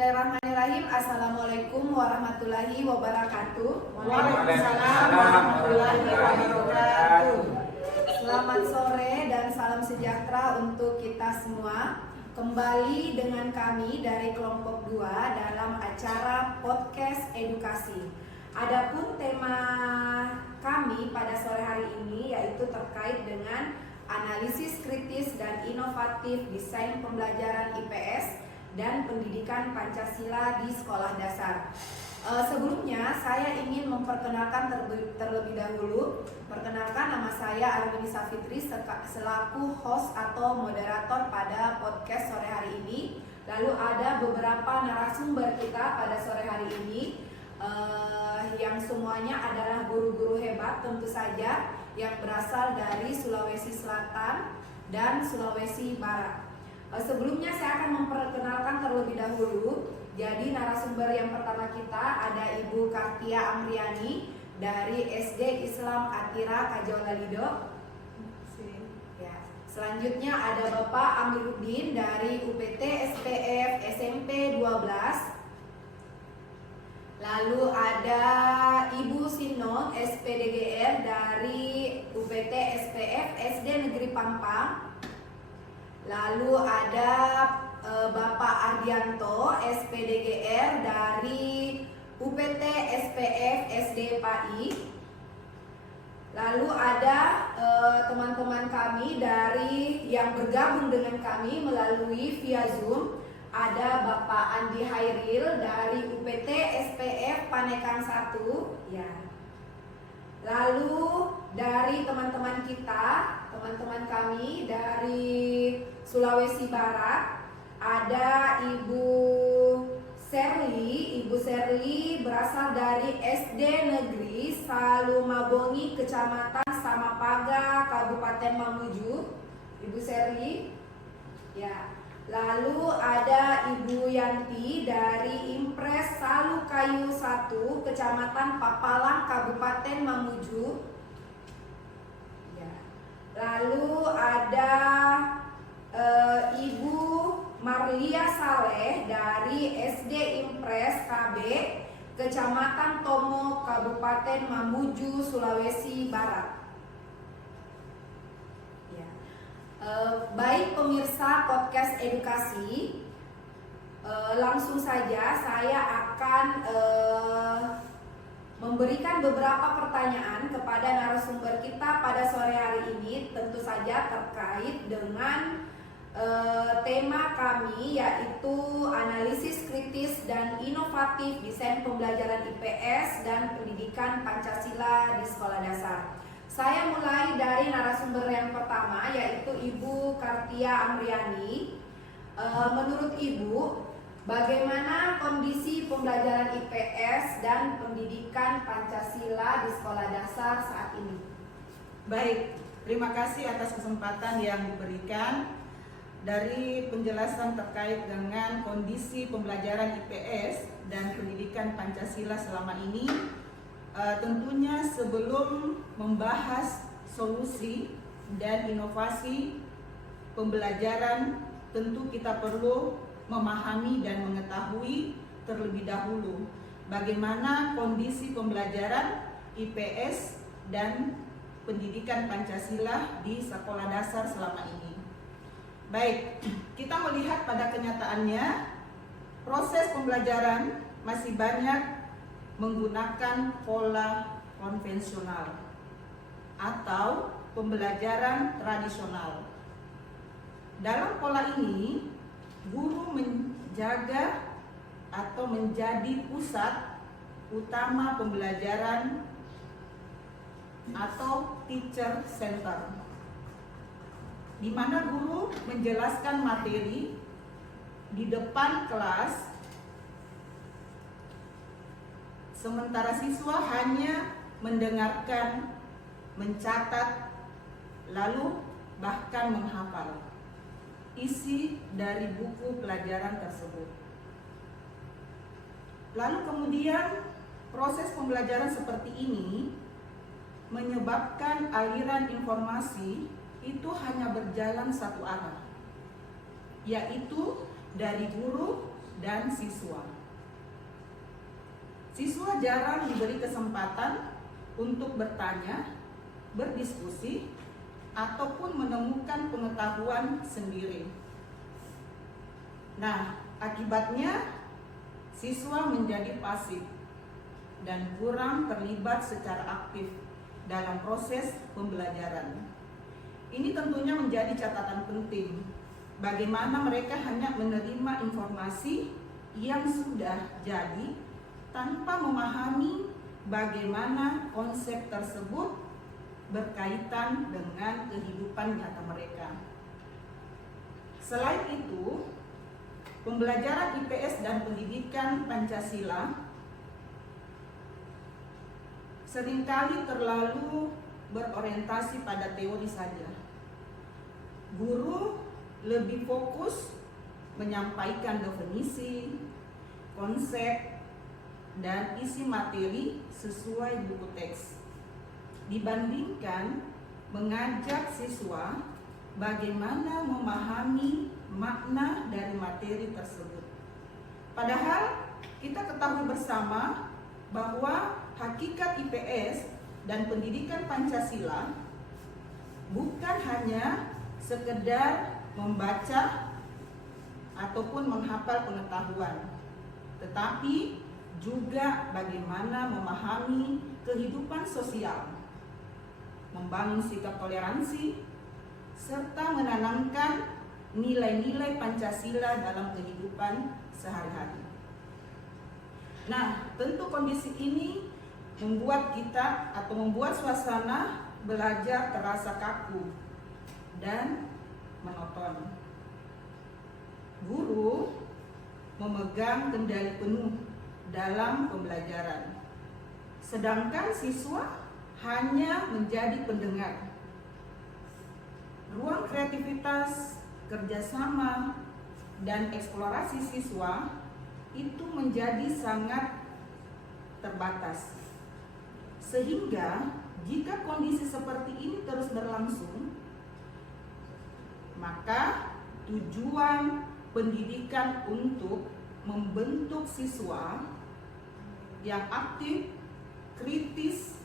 Bismillahirrahmanirrahim. Assalamualaikum warahmatullahi wabarakatuh. Waalaikumsalam warahmatullahi wabarakatuh. Selamat sore dan salam sejahtera untuk kita semua. Kembali dengan kami dari kelompok 2 dalam acara podcast edukasi. Adapun tema kami pada sore hari ini yaitu terkait dengan analisis kritis dan inovatif desain pembelajaran IPS dan pendidikan Pancasila di sekolah dasar. Sebelumnya saya ingin memperkenalkan terlebih dahulu. Perkenalkan, nama saya Arvinisa Fitri selaku host atau moderator pada podcast sore hari ini. Lalu ada beberapa narasumber kita pada sore hari ini yang semuanya adalah guru-guru hebat tentu saja yang berasal dari Sulawesi Selatan dan Sulawesi Barat. Sebelumnya saya akan memperkenalkan terlebih dahulu. Jadi narasumber yang pertama kita ada Ibu Kartia Amriani dari SD Islam Atira Kajolalido. Ya. Selanjutnya ada Bapak Amiruddin dari UPT SPF SMP 12. Lalu ada Ibu Sinon SPDGR dari UPT SPF SD Negeri Pampang. Lalu ada Bapak Ardianto SPDGR dari UPT SPF SD PAI. Lalu ada teman-teman kami dari yang bergabung dengan kami melalui via Zoom. Ada Bapak Andi Hairil dari UPT SPF Panekan 1. Ya. Lalu dari teman-teman kami dari Sulawesi Barat ada Ibu Serli berasal dari SD Negeri Salumabongi Kecamatan Samapaga Kabupaten Mamuju. Ibu Serli. Ya. Lalu ada Ibu Yanti dari Impres Salukayu 1 Kecamatan Papalang Kabupaten Mamuju. Lalu ada Ibu Marlia Saleh dari SD Impres KB Kecamatan Tomo Kabupaten Mamuju Sulawesi Barat. Ya. Baik pemirsa podcast edukasi, langsung saja saya akan memberikan beberapa pertanyaan kepada narasumber kita pada sore hari ini, tentu saja terkait dengan tema kami yaitu analisis kritis dan inovatif desain pembelajaran IPS dan pendidikan Pancasila di sekolah dasar. Saya mulai dari narasumber yang pertama yaitu Ibu Kartia Amriani. Menurut Ibu, bagaimana kondisi pembelajaran IPS dan pendidikan Pancasila di sekolah dasar saat ini? Baik, terima kasih atas kesempatan yang diberikan. Dari penjelasan terkait dengan kondisi pembelajaran IPS dan pendidikan Pancasila selama ini, tentunya sebelum membahas solusi dan inovasi pembelajaran, tentu kita perlu memahami dan mengetahui terlebih dahulu bagaimana kondisi pembelajaran IPS dan pendidikan Pancasila di sekolah dasar selama ini. Baik, kita melihat pada kenyataannya proses pembelajaran masih banyak menggunakan pola konvensional atau pembelajaran tradisional. Dalam pola ini, guru menjaga atau menjadi pusat utama pembelajaran atau teacher center, di mana guru menjelaskan materi di depan kelas, sementara siswa hanya mendengarkan, mencatat, lalu bahkan menghafal isi dari buku pelajaran tersebut. Lalu kemudian proses pembelajaran seperti ini menyebabkan aliran informasi itu hanya berjalan satu arah, yaitu dari guru dan siswa. Siswa jarang diberi kesempatan untuk bertanya, berdiskusi, ataupun menemukan pengetahuan sendiri. Nah, akibatnya siswa menjadi pasif dan kurang terlibat secara aktif dalam proses pembelajaran. Ini tentunya menjadi catatan penting. Bagaimana mereka hanya menerima informasi yang sudah jadi tanpa memahami bagaimana konsep tersebut berkaitan dengan kehidupan nyata mereka. Selain itu, pembelajaran IPS dan pendidikan Pancasila seringkali terlalu berorientasi pada teori saja. Guru lebih fokus menyampaikan definisi, konsep, dan isi materi sesuai buku teks, dibandingkan mengajak siswa bagaimana memahami makna dari materi tersebut. Padahal kita ketahui bersama bahwa hakikat IPS dan pendidikan Pancasila bukan hanya sekedar membaca ataupun menghafal pengetahuan, tetapi juga bagaimana memahami kehidupan sosial, membangun sikap toleransi, serta menanamkan nilai-nilai Pancasila dalam kehidupan sehari-hari. Nah, tentu kondisi ini membuat kita atau membuat suasana belajar terasa kaku dan monoton. Guru memegang kendali penuh dalam pembelajaran, sedangkan siswa hanya menjadi pendengar. Ruang kreativitas, kerjasama, dan eksplorasi siswa itu menjadi sangat terbatas. Sehingga jika kondisi seperti ini terus berlangsung, maka tujuan pendidikan untuk membentuk siswa yang aktif, kritis,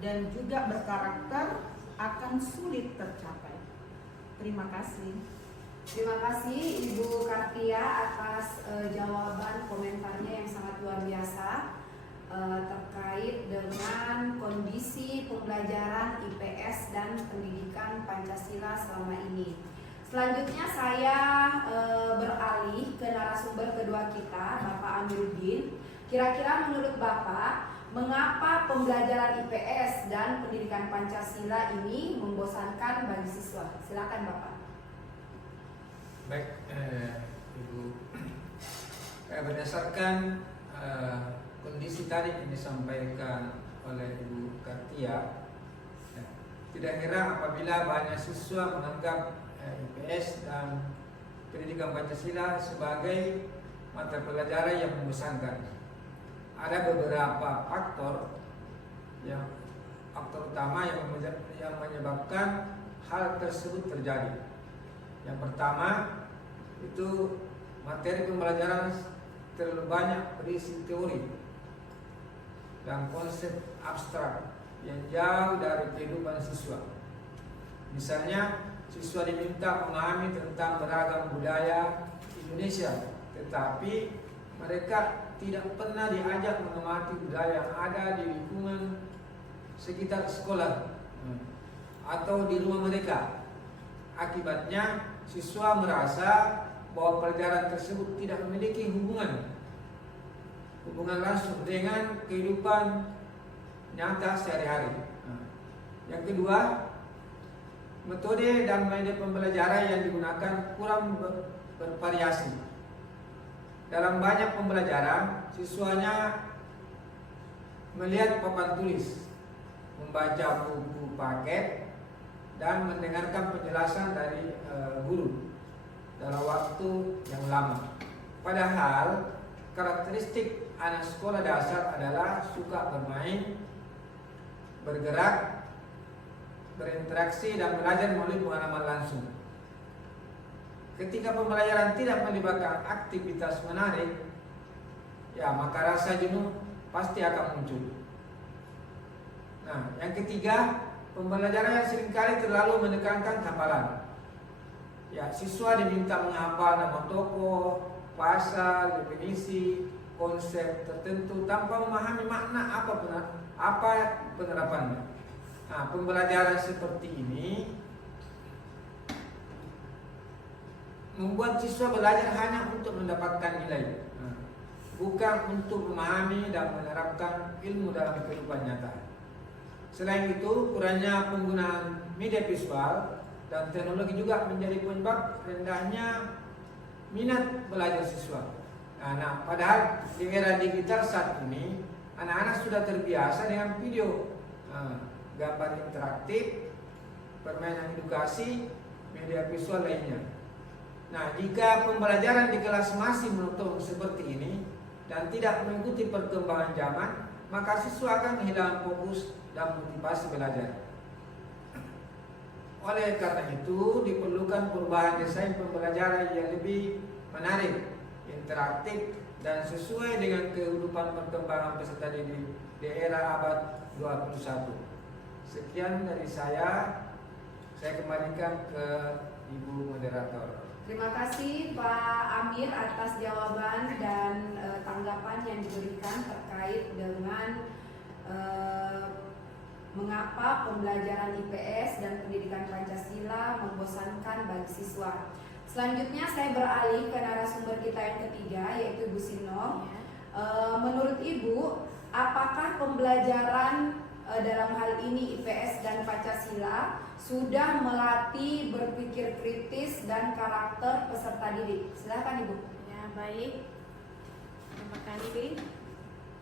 dan juga berkarakter akan sulit tercapai. Terima kasih. Terima kasih Ibu Kartia atas jawaban komentarnya yang sangat luar biasa terkait dengan kondisi pembelajaran IPS dan pendidikan Pancasila selama ini. Selanjutnya saya beralih ke narasumber kedua kita, Bapak Amiruddin. Kira-kira menurut Bapak, mengapa pembelajaran IPS dan pendidikan Pancasila ini membosankan bagi siswa? Silakan Bapak. Baik, Ibu, berdasarkan kondisi tadi yang disampaikan oleh Ibu Kartia, tidak heran apabila banyak siswa menganggap IPS dan pendidikan Pancasila sebagai mata pelajaran yang membosankan. Ada beberapa faktor utama yang menyebabkan hal tersebut terjadi. Yang pertama itu materi pembelajaran terlalu banyak berisi teori dan konsep abstrak yang jauh dari kehidupan siswa. Misalnya, siswa diminta memahami tentang beragam budaya Indonesia, tetapi mereka tidak pernah diajak mengamati budaya yang ada di lingkungan sekitar sekolah atau di rumah mereka. Akibatnya, siswa merasa bahwa pelajaran tersebut tidak memiliki hubungan langsung dengan kehidupan nyata sehari-hari. Yang kedua, metode dan media pembelajaran yang digunakan kurang bervariasi. Dalam banyak pembelajaran, siswanya melihat papan tulis, membaca buku paket, dan mendengarkan penjelasan dari guru dalam waktu yang lama. Padahal karakteristik anak sekolah dasar adalah suka bermain, bergerak, berinteraksi, dan belajar melalui pengalaman langsung. ketika pembelajaran tidak melibatkan aktivitas menarik, ya maka rasa jenuh pasti akan muncul. Nah, yang ketiga, pembelajaran yang seringkali terlalu menekankan hafalan. Ya, siswa diminta menghafal nama tokoh, pasal, definisi, konsep tertentu tanpa memahami makna apa penerapannya. Nah, pembelajaran seperti ini membuat siswa belajar hanya untuk mendapatkan nilai, bukan untuk memahami dan menerapkan ilmu dalam kehidupan nyata. Selain itu, kurangnya penggunaan media visual dan teknologi juga menjadi penyebab rendahnya minat belajar siswa. Nah, padahal di era digital saat ini, anak-anak sudah terbiasa dengan video, gambar interaktif, permainan edukasi, media visual lainnya. Nah, jika pembelajaran di kelas masih monoton seperti ini dan tidak mengikuti perkembangan zaman, maka siswa akan kehilangan fokus dan motivasi belajar. Oleh karena itu, diperlukan perubahan desain pembelajaran yang lebih menarik, interaktif, dan sesuai dengan kehidupan perkembangan peserta didik di era abad 21. Sekian dari saya kembalikan ke Ibu Moderator. Terima kasih Pak Amir atas jawaban dan tanggapan yang diberikan terkait dengan mengapa pembelajaran IPS dan pendidikan Pancasila membosankan bagi siswa. Selanjutnya saya beralih ke narasumber kita yang ketiga, yaitu Ibu Sinong. Menurut Ibu, apakah pembelajaran dalam hal ini IPS dan Pancasila sudah melatih berpikir kritis dan karakter peserta didik? Silakan Ibu. Ya, baik. Terima kasih.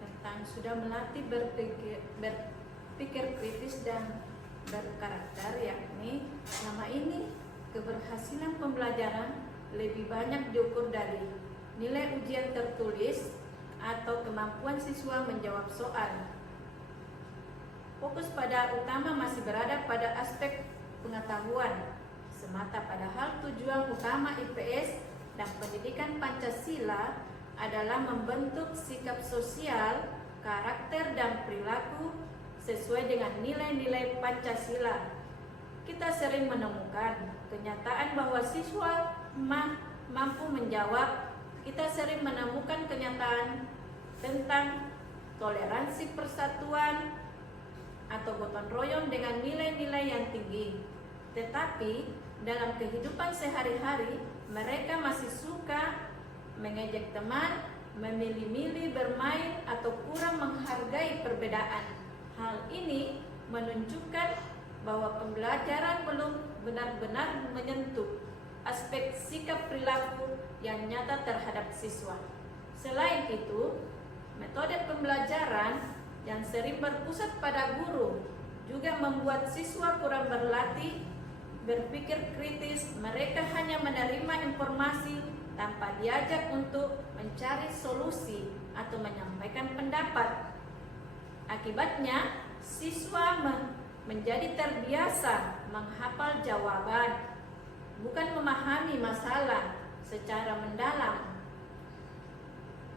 Tentang sudah melatih berpikir kritis dan berkarakter, yakni selama ini keberhasilan pembelajaran lebih banyak diukur dari nilai ujian tertulis atau kemampuan siswa menjawab soal. Fokus pada utama masih berada pada aspek pengetahuan semata, padahal tujuan utama IPS dan pendidikan Pancasila adalah membentuk sikap sosial, karakter, dan perilaku sesuai dengan nilai-nilai Pancasila. Kita sering menemukan kenyataan bahwa siswa mampu menjawab. Kita sering menemukan kenyataan tentang toleransi, persatuan, atau gotong royong dengan nilai-nilai yang tinggi. Tetapi dalam kehidupan sehari-hari mereka masih suka mengejek teman, memilih-milih bermain, atau kurang menghargai perbedaan. Hal ini menunjukkan bahwa pembelajaran belum benar-benar menyentuh aspek sikap perilaku yang nyata terhadap siswa. Selain itu, metode pembelajaran yang sering berpusat pada guru juga membuat siswa kurang berlatih berpikir kritis. Mereka hanya menerima informasi tanpa diajak untuk mencari solusi atau menyampaikan pendapat. Akibatnya, siswa menjadi terbiasa menghafal jawaban, bukan memahami masalah secara mendalam.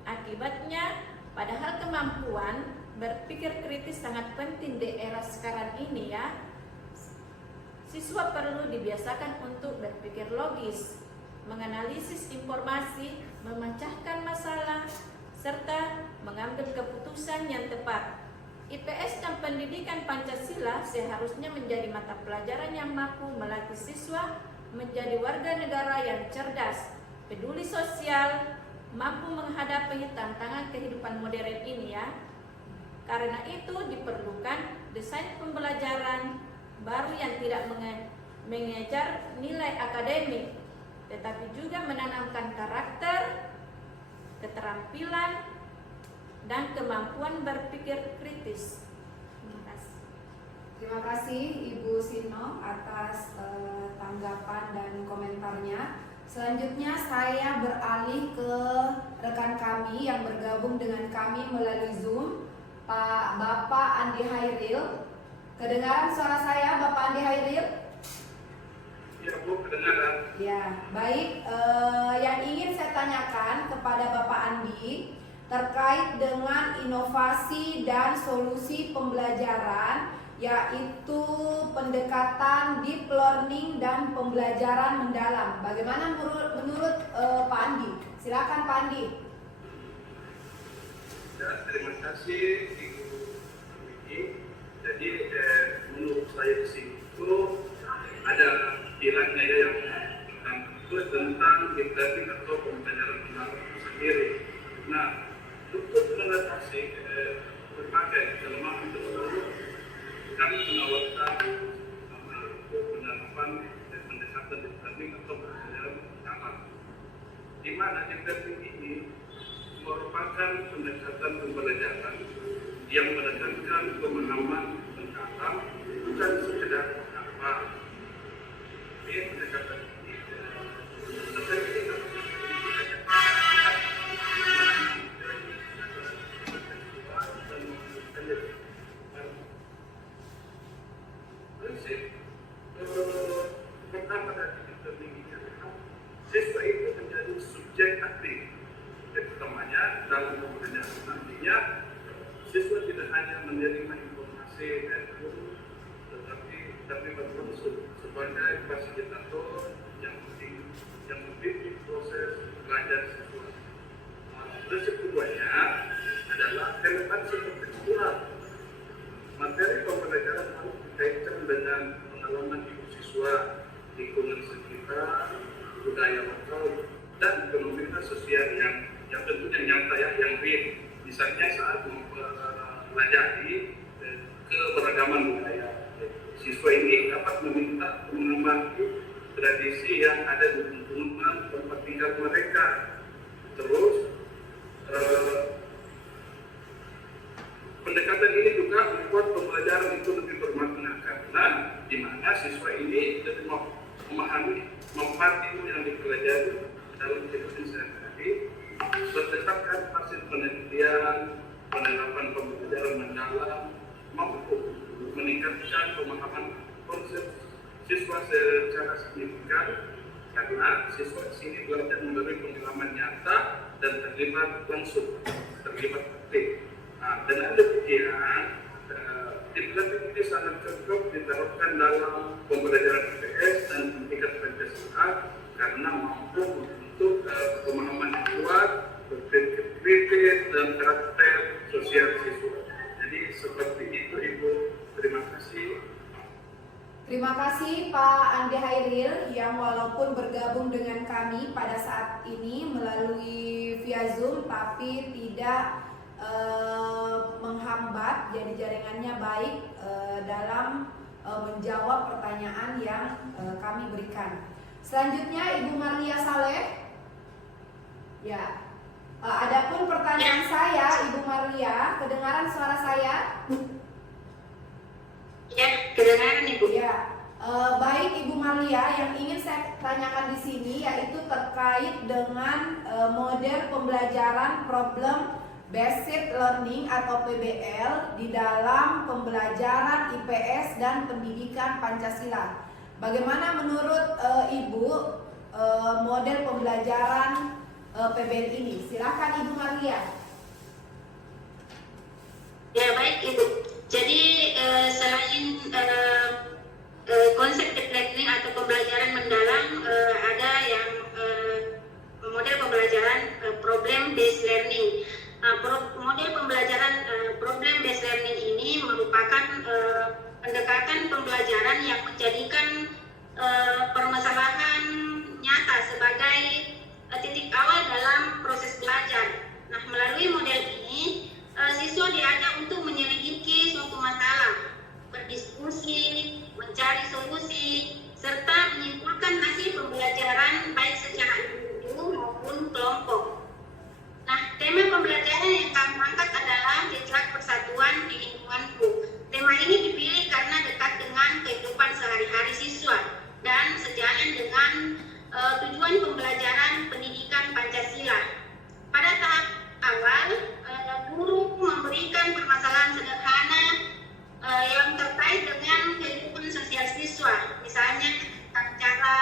Akibatnya, padahal kemampuan berpikir kritis sangat penting di era sekarang ini, ya. Siswa perlu dibiasakan untuk berpikir logis, menganalisis informasi, memecahkan masalah, serta mengambil keputusan yang tepat. IPS dan pendidikan Pancasila seharusnya menjadi mata pelajaran yang mampu melatih siswa menjadi warga negara yang cerdas, peduli sosial, mampu menghadapi tantangan kehidupan modern ini, ya. Karena itu diperlukan desain pembelajaran baru yang tidak mengejar nilai akademik, tetapi juga menanamkan karakter, keterampilan, dan kemampuan berpikir kritis. Terima kasih. Terima kasih Ibu Sinong atas tanggapan dan komentarnya. Selanjutnya saya beralih ke rekan kami yang bergabung dengan kami melalui Zoom, Bapak Andi Hairil. Kedengaran suara saya, Bapak Andi Hairil? Ya Bu, kedengaran. Ya, baik. Yang ingin saya tanyakan kepada Bapak Andi terkait dengan inovasi dan solusi pembelajaran, yaitu pendekatan deep learning dan pembelajaran mendalam. Bagaimana menurut Pak Andi? Silakan Pak Andi. Ya, terima kasih Ibu Vicky. Jadi menurut saya di situ ada bilangnya yang tentang deep atau pembelajaran mendalam itu sendiri. Nah, untuk mengatasi berbagai kelemahan tersebut, kami menawarkan penerapan dan pendekatan deep learning atau pembelajaran mendalam, di mana deep learning ini merupakan pendekatan pembelajaran yang menekankan pemahaman mendalam, bukan sekedar apa. Ini pendekatan ini pertama dari determinasi siswa itu menjadi subjek aktif. Utamanya dalam pembelajaran nantinya siswa tidak hanya menerima informasi dari guru, tapi berfungsi sebagai fasilitator yang membimbing proses belajar siswa. Prinsip keduanya adalah relevansi kontekstual. Materi pembelajaran harus dikaitkan dengan pengalaman hidup siswa, lingkungan sekitar, budaya lokal, dan fenomena sosial yang tentunya nyata ya, yang real. Misalnya saat mempelajari keberagaman budaya, siswa ini dapat meminta mengamati tradisi yang ada di lingkungan tempat tinggal mereka. Terus pendekatan ini juga membuat pembelajaran itu lebih bermakna karena di mana siswa ini lebih memahami manfaat ilmu yang dipelajari dalam kehidupan sehari-hari, berdasarkan hasil penelitian, penerapan pembelajaran mendalam, mampu meningkatkan pemahaman konsep siswa secara signifikan karena siswa di sini belajar melalui pengalaman nyata dan terlibat langsung, terlibat aktif. Nah, dengan demikian, deep learning ini sangat cocok diterapkan dalam pembelajaran IPS dan pendidikan Pancasila karena mampu membentuk pemahaman yang kuat, berpikir kritis dan karakter sosial siswa. Jadi seperti itu Ibu. Terima kasih. Terima kasih Pak Andi Hairil yang walaupun bergabung dengan kami pada saat ini melalui via Zoom tapi tidak menghambat, jadi jaringannya baik dalam menjawab pertanyaan yang kami berikan. Selanjutnya Ibu Maria Saleh. Ya. Adapun pertanyaan saya, Ibu Maria, kedengaran suara saya? Ya, kedengaran Ibu. Ya. Baik Ibu Maria, yang ingin saya tanyakan di sini yaitu terkait dengan model pembelajaran problem Based Learning atau PBL di dalam pembelajaran IPS dan pendidikan Pancasila. Bagaimana menurut Ibu model pembelajaran PBL ini? Silakan Ibu Maria. Ya baik Ibu. Jadi selain konsep deep learning atau pembelajaran mendalam, ada yang model pembelajaran problem based learning. Model pembelajaran problem based learning ini merupakan pendekatan pembelajaran yang menjadikan permasalahan nyata sebagai titik awal dalam proses belajar. Nah, melalui model ini siswa diajak untuk menyelidiki suatu masalah, berdiskusi, mencari solusi, serta menyimpulkan hasil pembelajaran baik secara individu maupun kelompok. Nah, tema pembelajaran yang kami angkat adalah Citra Persatuan di Lingkunganku. Tema ini dipilih karena dekat dengan kehidupan sehari-hari siswa dan sejalan dengan tujuan pembelajaran pendidikan Pancasila. Pada tahap awal, guru memberikan permasalahan sederhana yang terkait dengan kehidupan sosial siswa, misalnya tentang cara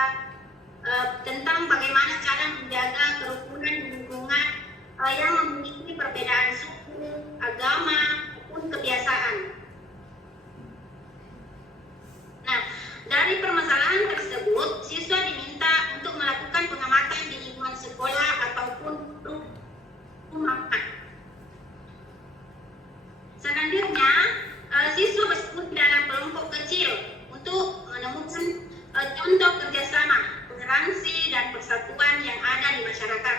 Dari permasalahan tersebut, siswa diminta untuk melakukan pengamatan di lingkungan sekolah ataupun rumah. Selanjutnya, siswa berkumpul dalam kelompok kecil untuk menemukan contoh kerjasama, toleransi, dan persatuan yang ada di masyarakat.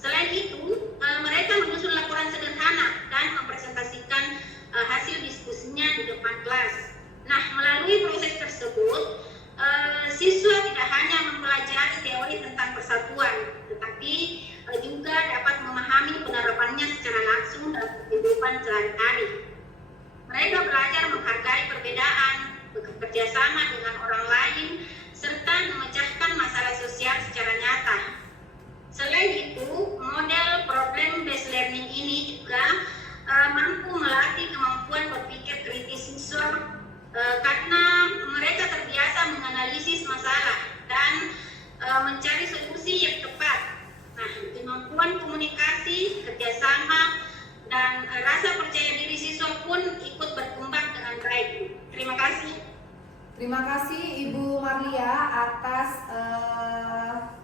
Selain itu, mereka menyusun laporan sederhana dan mempresentasikan hasil diskusinya di depan kelas. Nah, melalui proses tersebut, siswa tidak hanya mempelajari teori tentang persatuan, tetapi juga dapat memahami penerapannya secara langsung dalam kehidupan sehari-hari. Mereka belajar menghargai perbedaan, bekerja sama dengan orang lain, serta memecahkan masalah sosial secara nyata. Selain itu, model problem-based learning ini juga mampu melatih kemampuan berpikir kritis siswa karena mereka terbiasa menganalisis masalah dan mencari solusi yang tepat. Nah, kemampuan komunikasi, kerjasama, dan rasa percaya diri siswa pun ikut berkembang dengan baik. Terima kasih. Terima kasih Ibu Marlia atas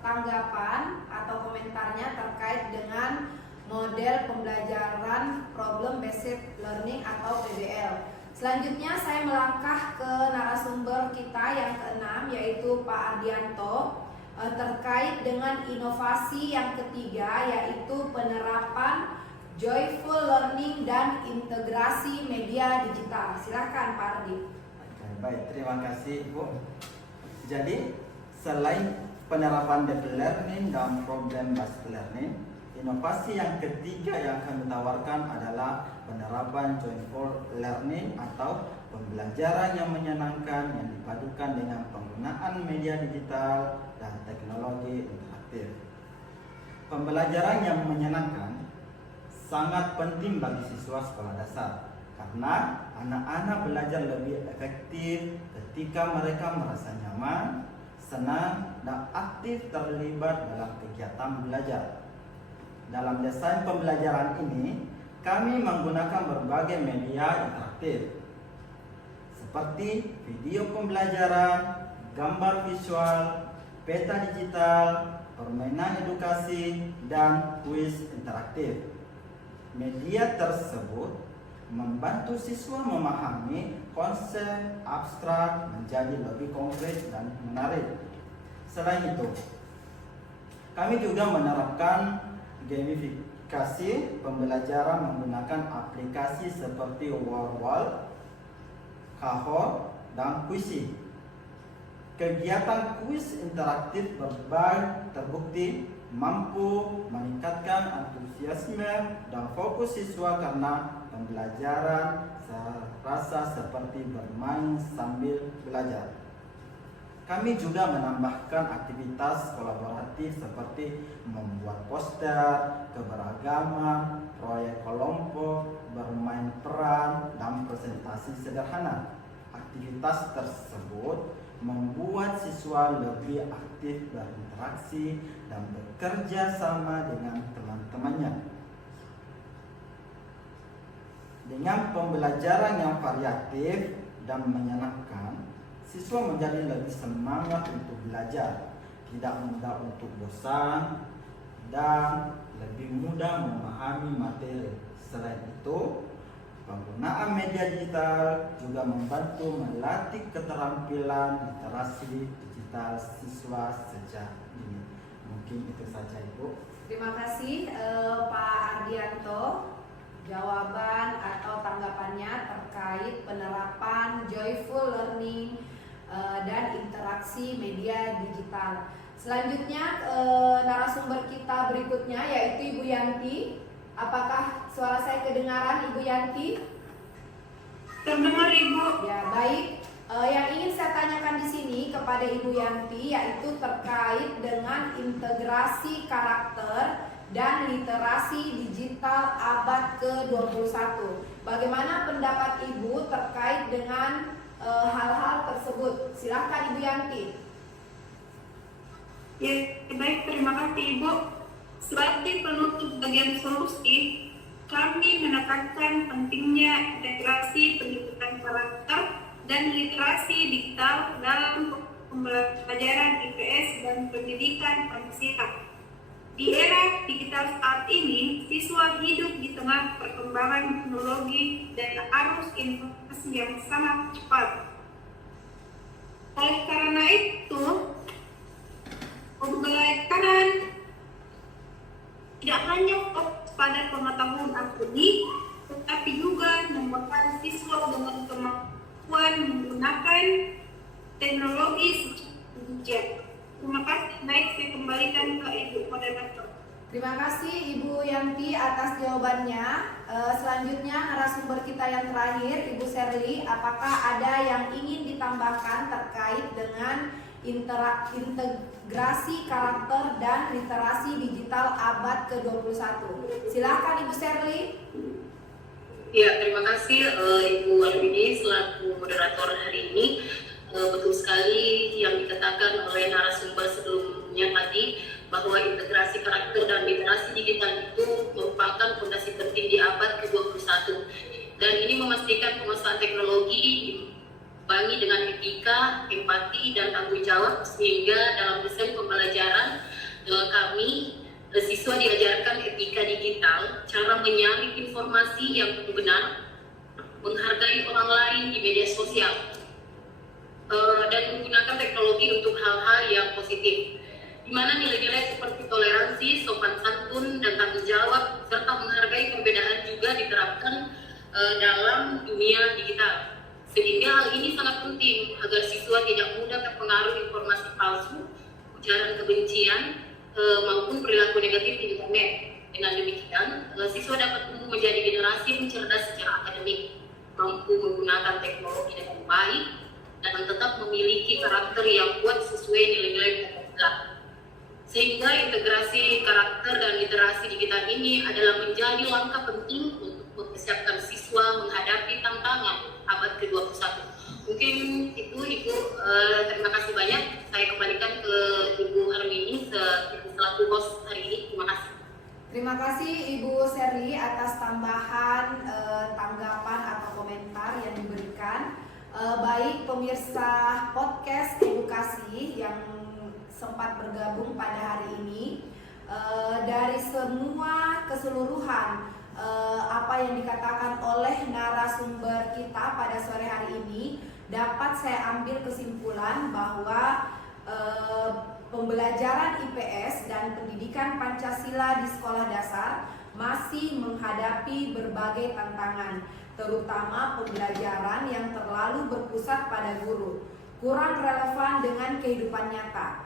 tanggapan atau komentarnya terkait dengan model pembelajaran problem based learning atau PBL. Selanjutnya saya melangkah ke narasumber kita yang keenam, yaitu Pak Ardianto, terkait dengan inovasi yang ketiga, yaitu penerapan joyful learning dan integrasi media digital. Silakan Pak Ardi. Baik, terima kasih Bu. Jadi selain penerapan deep learning dan problem based learning, inovasi yang ketiga yang kami tawarkan adalah penerapan joyful learning atau pembelajaran yang menyenangkan yang dipadukan dengan penggunaan media digital dan teknologi interaktif. Pembelajaran yang menyenangkan sangat penting bagi siswa sekolah dasar karena anak-anak belajar lebih efektif ketika mereka merasa nyaman, senang, dan aktif terlibat dalam kegiatan belajar. Dalam desain pembelajaran ini, kami menggunakan berbagai media interaktif seperti video pembelajaran, gambar visual, peta digital, permainan edukasi, dan kuis interaktif. Media tersebut membantu siswa memahami konsep abstrak menjadi lebih konkret dan menarik. Selain itu, kami juga menerapkan gamifikasi pembelajaran menggunakan aplikasi seperti Wordwall, Kahoot, dan Quizizz. Kegiatan kuis interaktif berbagai terbukti mampu meningkatkan antusiasme dan fokus siswa karena pembelajaran serasa seperti bermain sambil belajar. Kami juga menambahkan aktivitas kolaboratif seperti membuat poster, keberagaman, proyek kelompok, bermain peran, dan presentasi sederhana. Aktivitas tersebut membuat siswa lebih aktif berinteraksi dan bekerja sama dengan teman-temannya. Dengan pembelajaran yang variatif dan menyenangkan, siswa menjadi lebih semangat untuk belajar, tidak mudah untuk bosan, dan lebih mudah memahami materi. Selain itu, penggunaan media digital juga membantu melatih keterampilan literasi digital siswa sejak dini. Mungkin itu saja Ibu. Terima kasih Pak Ardianto. Jawaban atau tanggapannya terkait penerapan joyful learning dan interaksi media digital. Selanjutnya narasumber kita berikutnya yaitu Ibu Yanti. Apakah suara saya kedengaran Ibu Yanti? Terdengar Ibu. Ya, baik. Yang ingin saya tanyakan di sini kepada Ibu Yanti yaitu terkait dengan integrasi karakter dan literasi digital abad ke-21. Bagaimana pendapat Ibu terkait dengan hal-hal tersebut? Silakan Ibu Yanti. Ya, baik, terima kasih Ibu. Sebagai penutup bagian solusi, kami menekankan pentingnya integrasi pendidikan karakter dan literasi digital dalam pembelajaran IPS dan pendidikan Pancasila. Di era digital saat ini, siswa hidup di tengah perkembangan teknologi dan arus informasi yang sangat cepat. Oleh karena itu, pembelajaran tidak hanya fokus pada pengetahuan akademik, tetapi juga membekali siswa dengan kemampuan menggunakan teknologi secara bijak. Terima kasih. Baik, saya kembalikan ke Ibu Moderator. Terima kasih Ibu Yanti atas jawabannya. Selanjutnya narasumber kita yang terakhir, Ibu Sherly, apakah ada yang ingin ditambahkan terkait dengan integrasi karakter dan literasi digital abad ke-21? Silakan Ibu Sherly. Ya, terima kasih Ibu Arwini selaku moderator hari ini. Betul sekali yang dikatakan oleh narasumber sebelumnya tadi, bahwa integrasi karakter dan literasi digital itu merupakan fondasi penting di abad ke-21, dan ini memastikan penguasaan teknologi diimbangi dengan etika, empati, dan tanggung jawab, sehingga dalam desain pembelajaran kami siswa diajarkan etika digital, cara menyaring informasi yang benar, menghargai orang lain di media sosial, dan menggunakan teknologi untuk hal-hal yang positif, di mana nilai-nilai seperti toleransi, sopan santun, dan tanggung jawab, serta menghargai perbedaan juga diterapkan dalam dunia digital. Sehingga hal ini sangat penting agar siswa tidak mudah terpengaruh informasi palsu, ujaran kebencian, maupun perilaku negatif di internet. Dengan demikian, siswa dapat tumbuh menjadi generasi yang cerdas secara akademik, mampu menggunakan teknologi dengan baik, dan tetap memiliki karakter yang kuat sesuai nilai-nilai Pancasila. Sehingga integrasi karakter dan literasi digital ini adalah menjadi langkah penting untuk mempersiapkan siswa menghadapi tantangan abad ke-21. Mungkin itu Ibu, terima kasih banyak. Saya kembalikan ke Ibu Arwini selaku host hari ini. Terima kasih. Terima kasih Ibu Sherly atas tambahan tanggapan atau komentar yang diberikan. Baik pemirsa podcast edukasi yang sempat bergabung pada hari ini, dari semua keseluruhan apa yang dikatakan oleh narasumber kita pada sore hari ini, dapat saya ambil kesimpulan bahwa pembelajaran IPS dan pendidikan Pancasila di sekolah dasar masih menghadapi berbagai tantangan, terutama pembelajaran yang terlalu berpusat pada guru, kurang relevan dengan kehidupan nyata,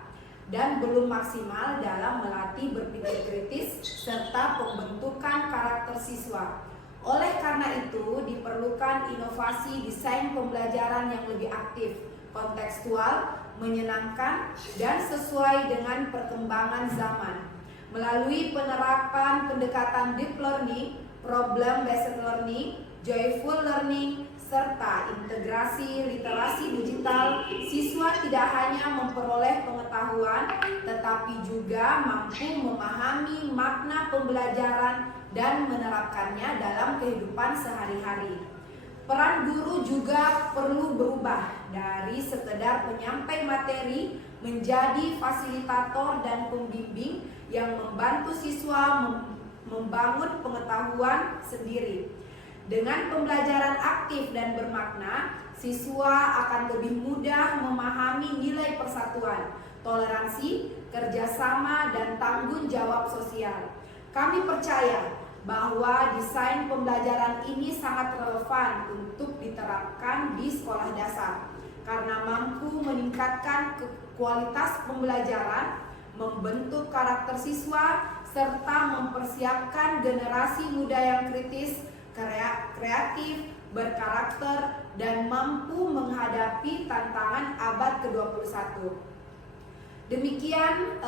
dan belum maksimal dalam melatih berpikir kritis serta pembentukan karakter siswa. Oleh karena itu, diperlukan inovasi desain pembelajaran yang lebih aktif, kontekstual, menyenangkan, dan sesuai dengan perkembangan zaman. Melalui penerapan pendekatan deep learning, problem-based learning, joyful learning, serta integrasi literasi digital, siswa tidak hanya memperoleh pengetahuan, tetapi juga mampu memahami makna pembelajaran dan menerapkannya dalam kehidupan sehari-hari. Peran guru juga perlu berubah dari sekedar penyampai materi menjadi fasilitator dan pembimbing yang membantu siswa membangun pengetahuan sendiri. Dengan pembelajaran aktif dan bermakna, siswa akan lebih mudah memahami nilai persatuan, toleransi, kerjasama, dan tanggung jawab sosial. Kami percaya bahwa desain pembelajaran ini sangat relevan untuk diterapkan di sekolah dasar karena mampu meningkatkan kualitas pembelajaran, membentuk karakter siswa, serta mempersiapkan generasi muda yang kritis, kreatif, berkarakter, dan mampu menghadapi tantangan abad ke-21. Demikian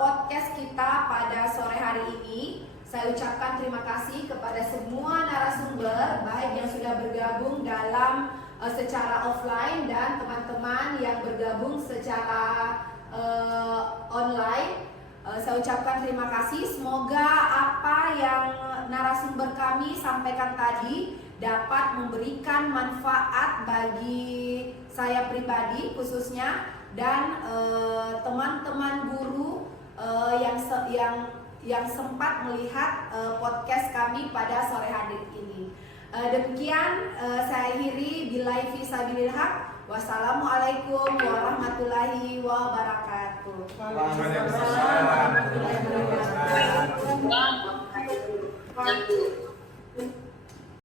podcast kita pada sore hari ini. Saya ucapkan terima kasih kepada semua narasumber, baik yang sudah bergabung dalam secara offline dan teman-teman yang bergabung secara online. Saya ucapkan terima kasih. Semoga apa yang narasumber kami sampaikan tadi dapat memberikan manfaat bagi saya pribadi khususnya dan teman-teman guru yang sempat melihat podcast kami pada sore hari ini. Demikian saya akhiri, billahi fi sabilil haq. Wassalamualaikum warahmatullahi wabarakatuh. Waalaikumsalam warahmatullahi wabarakatuh. Wah,